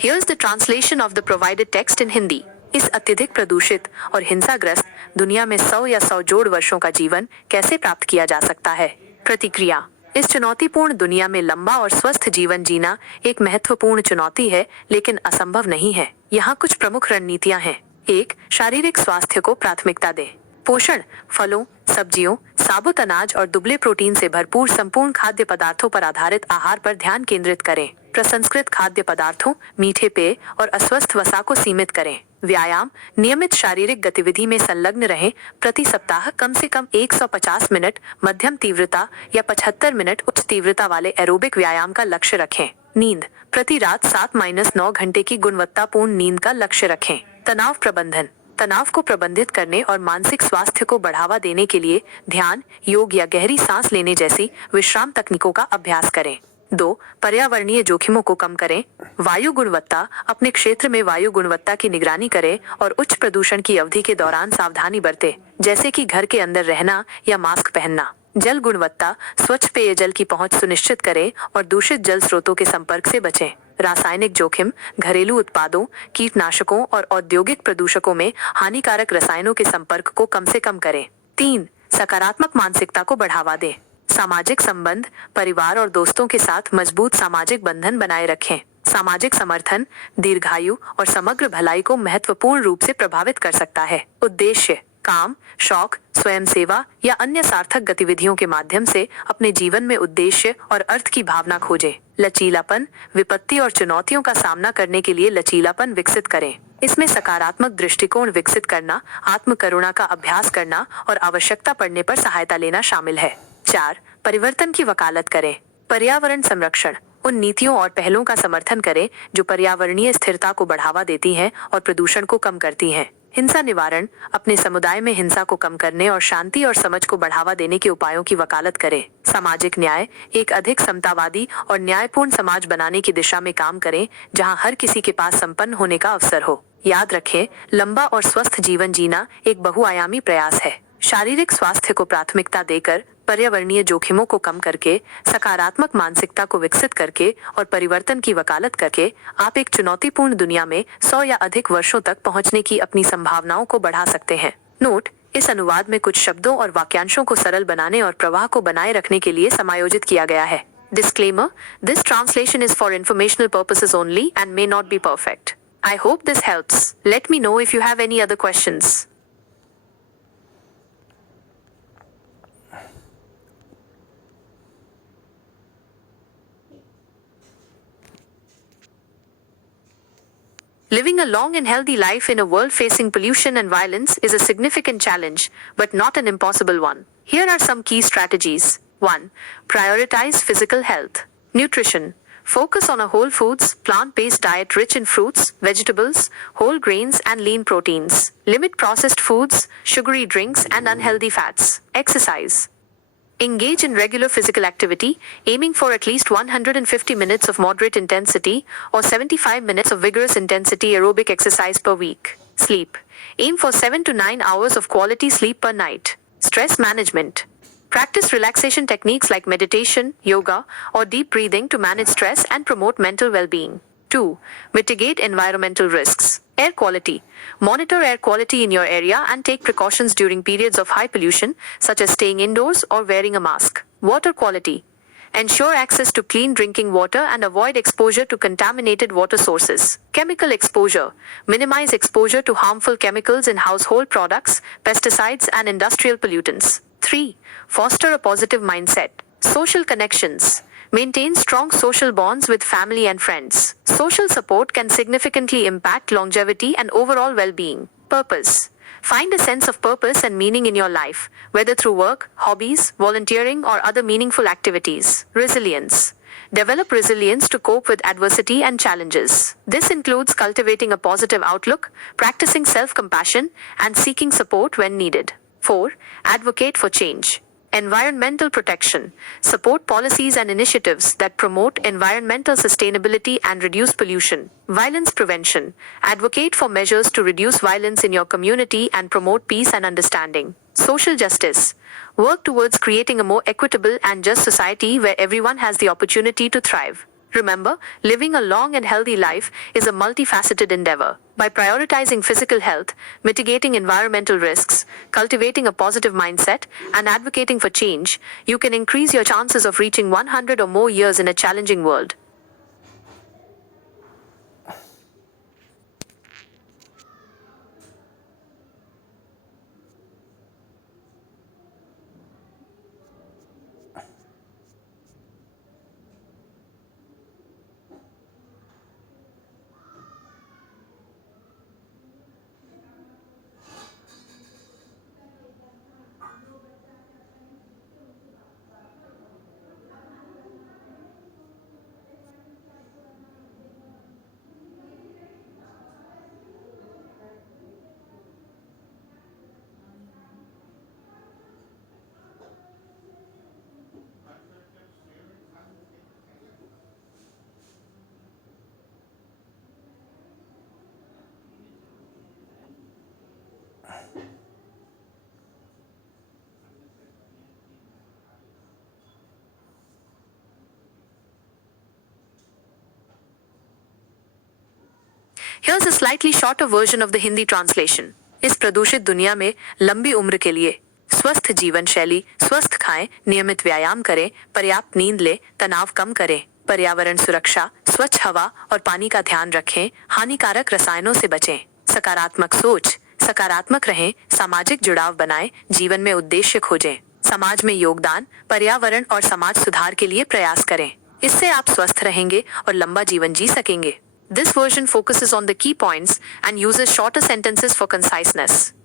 Here's the translation of the provided text in Hindi. इस अत्यधिक प्रदूषित और हिंसाग्रस्त दुनिया में 100 या 100 जोड़ वर्षों का जीवन कैसे प्राप्त किया जा सकता है? प्रतिक्रिया। इस चुनौतीपूर्ण दुनिया में लंबा और स्वस्थ जीवन जीना एक महत्वपूर्ण चुनौती है, लेकिन असंभव नहीं है। यहाँ कुछ प्रमुख रणनीतियाँ हैं। 1. शारीरिक स्वास्थ्य को प्राथमिकता दें। पोषण, फलों, सब्जियों, साबुत अनाज और दुबले प्रोटीन से भरपूर संपूर्ण खाद्य पदार्थों पर आधारित आहार पर ध्यान केंद्रित करें। प्रसंस्कृत खाद्य पदार्थों, मीठे पेय और अस्वस्थ वसा को सीमित करें। व्यायाम, नियमित शारीरिक गतिविधि में संलग्न रहें। प्रति सप्ताह कम से कम 150 मिनट मध्यम तीव्रता या 75 मिनट उच्च तीव्रता वाले एरोबिक व्यायाम का लक्ष्य रखें। नींद, प्रति रात 7-9 घंटे की गुणवत्तापूर्ण नींद का लक्ष्य रखें। तनाव प्रबंधन, तनाव को प्रबंधित करने और मानसिक स्वास्थ्य को बढ़ावा देने के लिए ध्यान, योग या गहरी सांस लेने जैसी विश्राम तकनीकों का अभ्यास करें। 2. पर्यावरणीय जोखिमों को कम करें। वायु गुणवत्ता, अपने क्षेत्र में वायु गुणवत्ता की निगरानी करें और उच्च प्रदूषण की अवधि के दौरान सावधानी बरतें, जैसे कि घर के अंदर रहना या मास्क पहनना। जल गुणवत्ता, स्वच्छ पेयजल की पहुंच सुनिश्चित करें और दूषित जल स्रोतों के संपर्क से बचें। रासायनिक जोखिम, घरेलू उत्पादों, कीटनाशकों और औद्योगिक प्रदूषकों में हानिकारक रसायनों के संपर्क को कम से कम करें। 3. सकारात्मक मानसिकता को बढ़ावा दें। सामाजिक संबंध, परिवार और दोस्तों के साथ मजबूत सामाजिक बंधन बनाए रखें। सामाजिक समर्थन दीर्घायु और समग्र भलाई को महत्वपूर्ण रूप से प्रभावित कर सकता है। उद्देश्य, काम, शौक, स्वयं सेवा या अन्य सार्थक गतिविधियों के माध्यम से अपने जीवन में उद्देश्य और अर्थ की भावना खोजें। लचीलापन, विपत्ति और चुनौतियों का सामना करने के लिए लचीलापन विकसित करें। इसमें सकारात्मक दृष्टिकोण विकसित करना, आत्म-करुणा का अभ्यास करना और आवश्यकता पड़ने पर सहायता लेना शामिल है। 4. परिवर्तन की वकालत करें। पर्यावरण संरक्षण, उन नीतियों और पहलों का समर्थन करें जो पर्यावरणीय स्थिरता को बढ़ावा देती हैं और प्रदूषण को कम करती हैं। हिंसा निवारण, अपने समुदाय में हिंसा को कम करने और शांति और समझ को बढ़ावा देने के उपायों की वकालत करें। सामाजिक न्याय, एक अधिक समतावादी और न्यायपूर्ण समाज बनाने की दिशा में काम करें, जहां हर किसी के पास संपन्न होने का अवसर हो। याद रखें, लंबा और स्वस्थ जीवन जीना एक बहुआयामी प्रयास है। शारीरिक स्वास्थ्य को प्राथमिकता देकर, पर्यावरणीय जोखिमों को कम करके, सकारात्मक मानसिकता को विकसित करके और परिवर्तन की वकालत करके आप एक चुनौतीपूर्ण दुनिया में 100 या अधिक वर्षों तक पहुंचने की अपनी संभावनाओं को बढ़ा सकते हैं। नोट, इस अनुवाद में कुछ शब्दों और वाक्यांशों को सरल बनाने और प्रवाह को बनाए रखने के लिए समायोजित किया गया है। Disclaimer: This translation is for informational purposes only and may not be perfect. I hope this helps. Let me know if you have any other questions. Living a long and healthy life in a world facing pollution and violence is a significant challenge, but not an impossible one. Here are some key strategies. 1. Prioritize physical health. Nutrition. Focus on a whole foods, plant-based diet rich in fruits, vegetables, whole grains, and lean proteins. Limit processed foods, sugary drinks, and unhealthy fats. Exercise. Engage in regular physical activity, aiming for at least 150 minutes of moderate intensity or 75 minutes of vigorous intensity aerobic exercise per week. Sleep. Aim for 7 to 9 hours of quality sleep per night. Stress management. Practice relaxation techniques like meditation, yoga, or deep breathing to manage stress and promote mental well-being. 2. Mitigate environmental risks. Air quality. Monitor air quality in your area and take precautions during periods of high pollution, such as staying indoors or wearing a mask. Water quality. Ensure access to clean drinking water and avoid exposure to contaminated water sources. Chemical exposure. Minimize exposure to harmful chemicals in household products, pesticides, and industrial pollutants. 3. Foster a positive mindset. Social connections. Maintain strong social bonds with family and friends. Social support can significantly impact longevity and overall well-being. Purpose. Find a sense of purpose and meaning in your life, whether through work, hobbies, volunteering, or other meaningful activities. Resilience. Develop resilience to cope with adversity and challenges. This includes cultivating a positive outlook, practicing self-compassion, and seeking support when needed. 4. Advocate for change. Environmental protection. Support policies and initiatives that promote environmental sustainability and reduce pollution. Violence prevention. Advocate for measures to reduce violence in your community and promote peace and understanding. Social justice. Work towards creating a more equitable and just society where everyone has the opportunity to thrive. Remember, living a long and healthy life is a multifaceted endeavor. By prioritizing physical health, mitigating environmental risks, cultivating a positive mindset, and advocating for change, you can increase your chances of reaching 100 or more years in a challenging world. Here's a slightly shorter version of the Hindi translation. इस प्रदूषित दुनिया में लंबी उम्र के लिए स्वस्थ जीवन शैली, स्वस्थ खाएं, नियमित व्यायाम करें, पर्याप्त नींद लें, तनाव कम करें, पर्यावरण सुरक्षा, स्वच्छ हवा और पानी का ध्यान रखें, हानिकारक रसायनों से बचें, सकारात्मक सोच, सकारात्मक रहें, सामाजिक जुड़ाव बनाएं, जीवन में उद्देश्य खोजें, समाज में योगदान, पर्यावरण और समाज सुधार के लिए प्रयास करें। इससे आप स्वस्थ रहेंगे और लंबा जीवन जी सकेंगे। This version focuses on the key points and uses shorter sentences for conciseness.